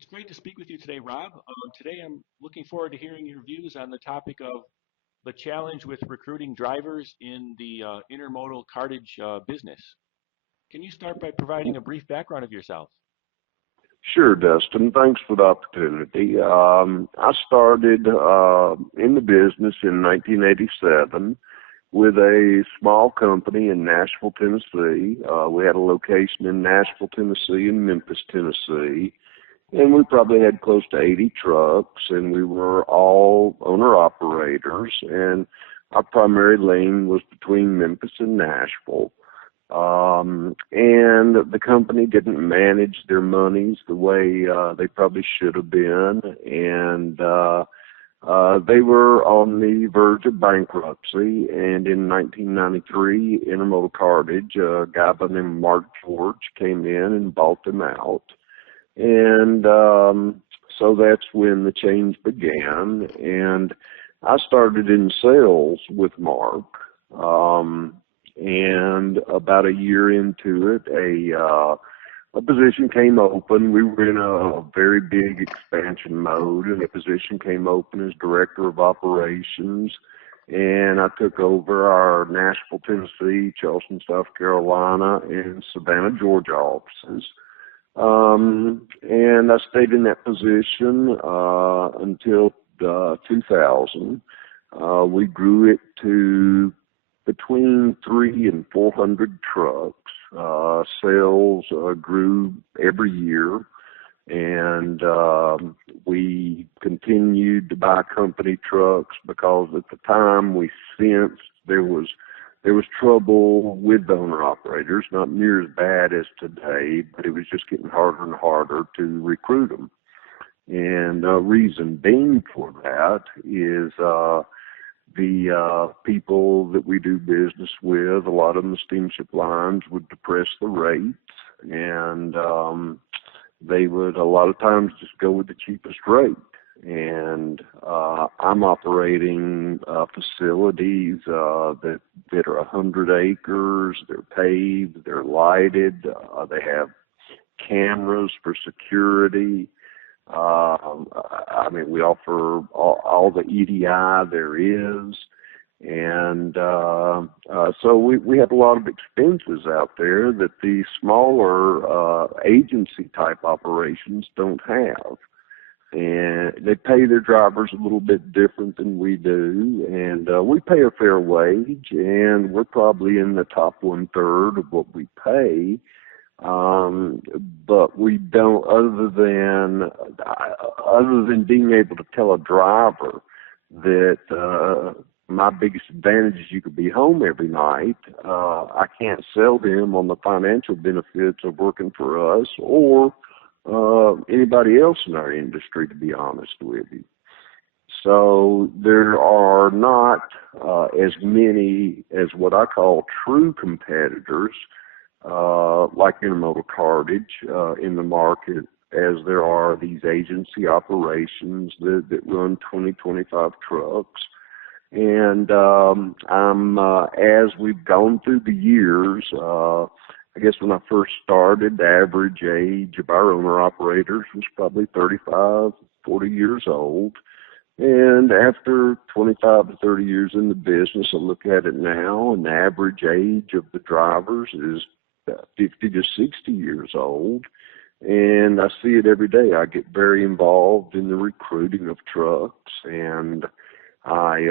It's great to speak with you today, Rob. Today I'm looking forward to hearing your views on the topic of the challenge with recruiting drivers in the intermodal cartage business. Can you start by providing a brief background of yourself? Sure, Dustin. Thanks for the opportunity. I started in the business in 1987 with a small company in Nashville, Tennessee. We had a location in Nashville, Tennessee and Memphis, Tennessee. And we probably had close to 80 trucks, and we were all owner-operators. And our primary lane was between Memphis and Nashville. And the company didn't manage their monies the way they probably should have been, and they were on the verge of bankruptcy. And in 1993, Intermodal Cartage, a guy by the name of Mark George, came in and bought them out. And so that's when the change began. And I started in sales with Mark. And about a year into it, a position came open. We were in a very big expansion mode, and a position came open as director of operations. And I took over our Nashville, Tennessee, Charleston, South Carolina, and Savannah, Georgia offices. And I stayed in that position until 2000. We grew it to between 300 and 400 trucks. Sales grew every year, and we continued to buy company trucks because at the time we sensed there was trouble with owner operators, not near as bad as today, but it was just getting harder and harder to recruit them. And the reason being for that is the people that we do business with, a lot of them, the steamship lines, would depress the rates, and they would a lot of times just go with the cheapest rate. And I'm operating facilities that are 100 acres. They're paved, they're lighted, they have cameras for security. I mean, we offer all the EDI there is. And so we have a lot of expenses out there that the smaller agency-type operations don't have. And they pay their drivers a little bit different than we do, and we pay a fair wage, and we're probably in the top 1/3 of what we pay. But we don't, other than being able to tell a driver that my biggest advantage is you could be home every night, I can't sell them on the financial benefits of working for us or anybody else in our industry, to be honest with you. So there are not as many as what I call true competitors, like Intermodal Cartage in the market, as there are these agency operations that run 20, 25 trucks. And as we've gone through the years, I guess when I first started, the average age of our owner-operators was probably 35, 40 years old. And after 25 to 30 years in the business, I look at it now, and the average age of the drivers is 50 to 60 years old. And I see it every day. I get very involved in the recruiting of trucks, and I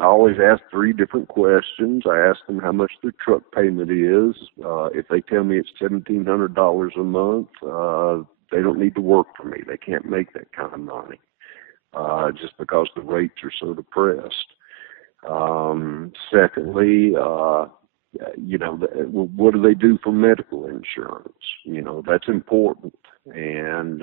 always ask 3 different questions. I ask them how much their truck payment is. If they tell me it's $1,700 a month, they don't need to work for me. They can't make that kind of money just because the rates are so depressed. Secondly, what do they do for medical insurance? That's important. And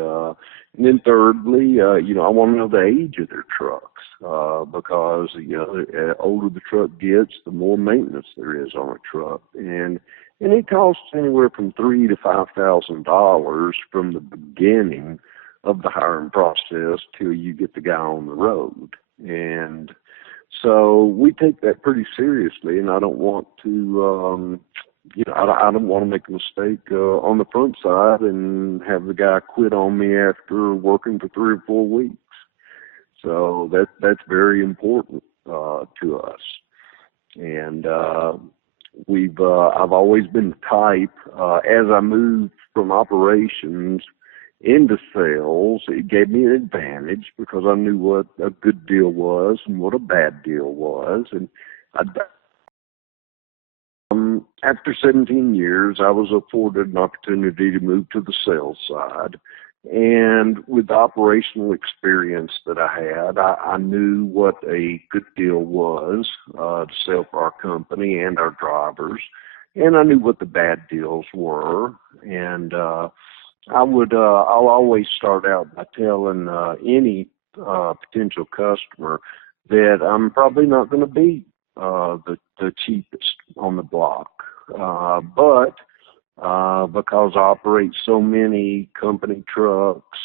then thirdly, I want to know the age of their trucks, because, the older the truck gets, the more maintenance there is on a truck. And it costs anywhere from $3,000 to $5,000 from the beginning of the hiring process till you get the guy on the road. And so we take that pretty seriously, and I don't want to I don't want to make a mistake on the front side and have the guy quit on me after working for 3 or 4 weeks. So that's very important to us. And I've always been the type, as I moved from operations into sales, it gave me an advantage because I knew what a good deal was and what a bad deal was. And after 17 years, I was afforded an opportunity to move to the sales side. And with the operational experience that I had, I knew what a good deal was to sell for our company and our drivers. And I knew what the bad deals were. And I'll always start out by telling any potential customer that I'm probably not going to be the cheapest on the block, but because I operate so many company trucks,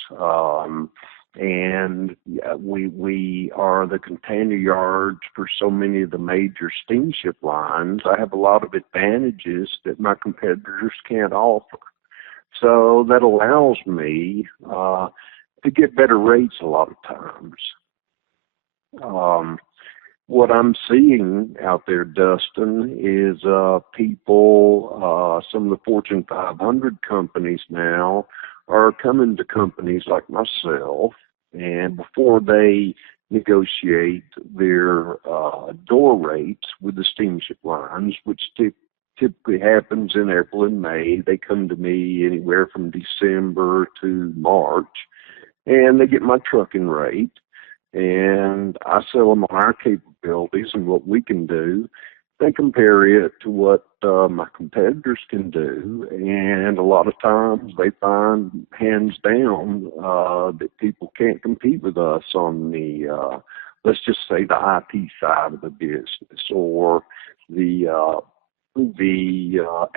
and we are the container yards for so many of the major steamship lines, I have a lot of advantages that my competitors can't offer. So that allows me to get better rates a lot of times. What I'm seeing out there, Dustin, is people, some of the Fortune 500 companies now are coming to companies like myself, and before they negotiate their door rates with the steamship lines, which typically happens in April and May, they come to me anywhere from December to March, and they get my trucking rate. And I sell them on our capabilities and what we can do. They compare it to what my competitors can do, and a lot of times they find hands down that people can't compete with us on the, let's just say, the IT side of the business or the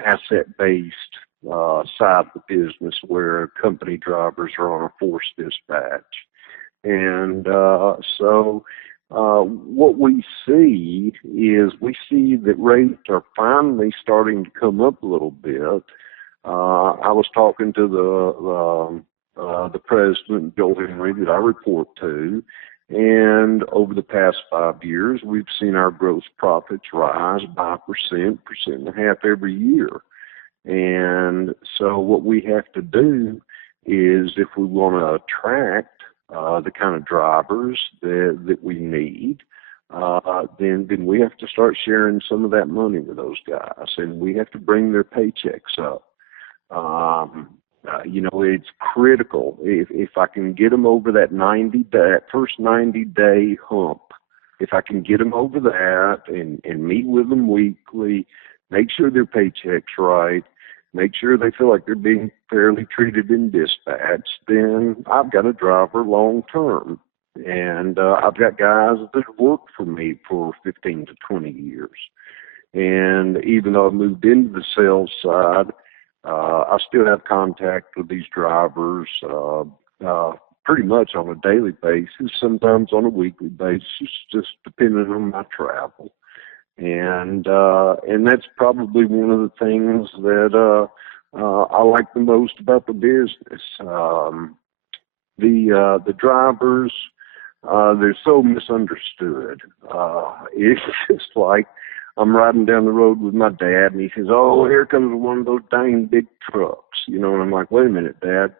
asset-based side of the business where company drivers are on a forced dispatch. And so what we see is that rates are finally starting to come up a little bit. I was talking to the president, Joel Henry, that I report to, and over the past 5 years, we've seen our gross profits rise by 1.5% every year. And so what we have to do is, if we want to attract the kind of drivers that we need, then we have to start sharing some of that money with those guys, and we have to bring their paychecks up. It's critical. If I can get them over that first 90-day hump, if I can get them over that and meet with them weekly, make sure their paycheck's right, make sure they feel like they're being fairly treated in dispatch, then I've got a driver long term. And I've got guys that have worked for me for 15 to 20 years. And even though I moved into the sales side, I still have contact with these drivers pretty much on a daily basis, sometimes on a weekly basis, just depending on my travel. And that's probably one of the things that I like the most about the business. The drivers, they're so misunderstood. It's just like I'm riding down the road with my dad, and he says, "Oh, here comes one of those dang big trucks." And I'm like, "Wait a minute, Dad.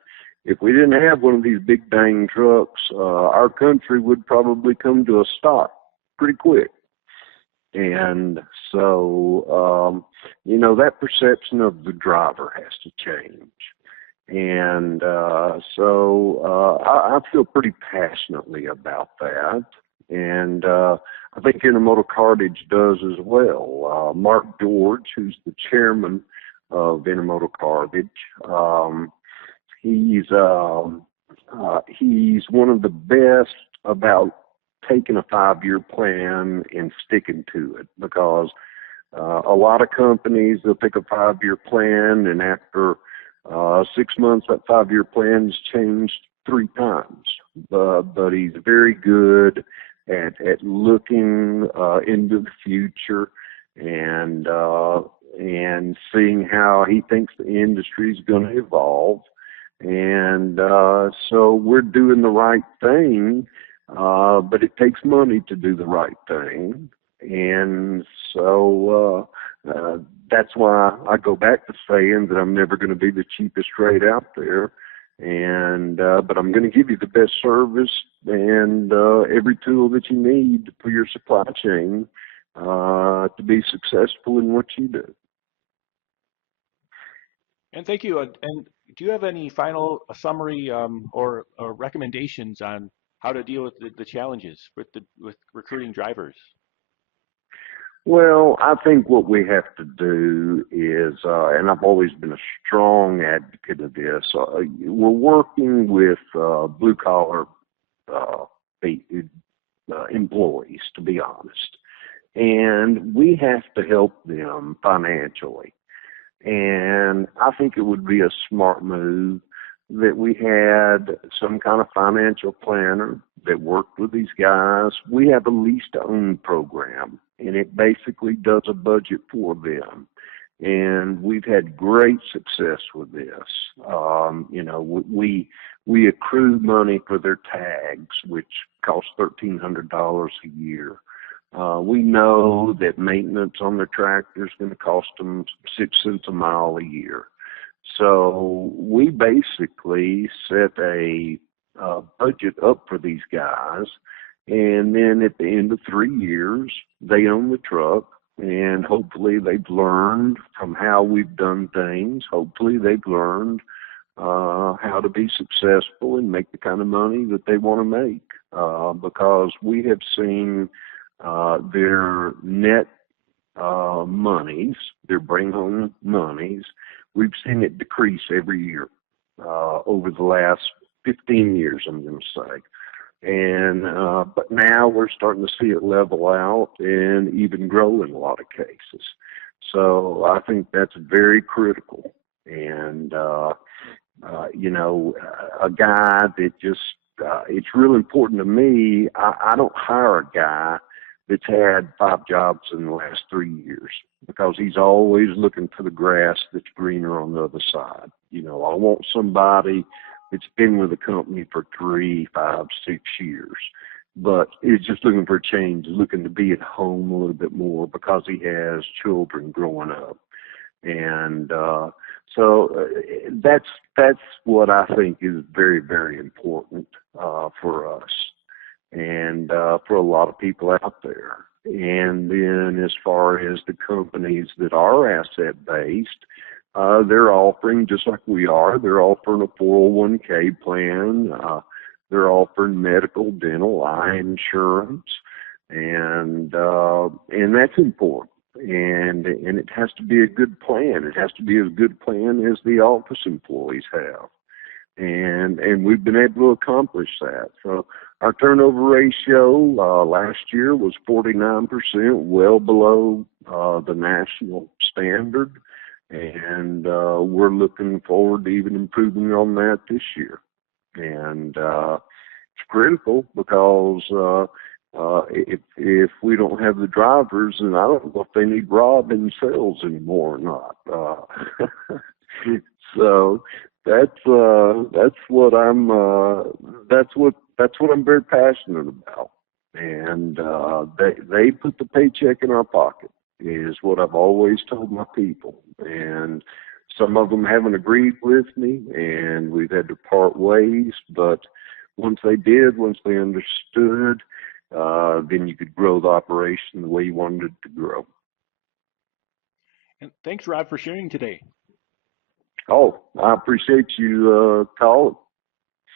If we didn't have one of these big dang trucks, our country would probably come to a stop pretty quick." And so, that perception of the driver has to change. And so I feel pretty passionately about that. And I think Intermodal Cartage does as well. Mark George, who's the chairman of Intermodal Cartage, he's one of the best about taking a 5-year plan and sticking to it, because a lot of companies, they'll take a 5-year plan, and after 6 months, that 5-year plan's changed 3 times. But he's very good at looking into the future, and and seeing how he thinks the industry is going to evolve. And so we're doing the right thing, but it takes money to do the right thing. And so that's why I go back to saying that I'm never going to be the cheapest rate out there. And but I'm going to give you the best service and every tool that you need for your supply chain to be successful in what you do. And thank you. And do you have any final summary or recommendations on how to deal with the challenges with recruiting drivers? Well, I think what we have to do is, and I've always been a strong advocate of this, we're working with blue collar uh, employees, to be honest, and we have to help them financially. And I think it would be a smart move that we had some kind of financial planner that worked with these guys. We have a lease to own program, and it basically does a budget for them. And we've had great success with this. We accrue money for their tags, which cost $1,300 a year. We know that maintenance on their tractor is going to cost them 6 cents a mile a year. So we basically set a budget up for these guys, and then at the end of 3 years, they own the truck, and hopefully they've learned from how we've done things. Hopefully they've learned how to be successful and make the kind of money that they want to make, because we have seen their net monies, their bring home monies, we've seen it decrease every year over the last 15 years, I'm going to say. And but now we're starting to see it level out and even grow in a lot of cases. So I think that's very critical. And a guy that just it's real important to me. I don't hire a guy that's had 5 jobs in the last 3 years, because he's always looking for the grass that's greener on the other side. I want somebody that's been with the company for 3, 5, 6 years, but is just looking for a change, looking to be at home a little bit more because he has children growing up. And so that's what I think is very, very important for us and for a lot of people out there. And then as far as the companies that are asset-based, they're offering, just like we are, they're offering a 401k plan. They're offering medical, dental, eye insurance, and that's important. And it has to be a good plan. It has to be as good a plan as the office employees have. And we've been able to accomplish that. So our turnover ratio last year was 49%, well below the national standard. And we're looking forward to even improving on that this year. And it's critical because if we don't have the drivers, then I don't know if they need Rob themselves anymore or not. So that's what I'm very passionate about. And they put the paycheck in our pocket, is what I've always told my people. And some of them haven't agreed with me, and we've had to part ways. But once they understood, then you could grow the operation the way you wanted it to grow. And thanks, Rob, for sharing today. Oh, I appreciate you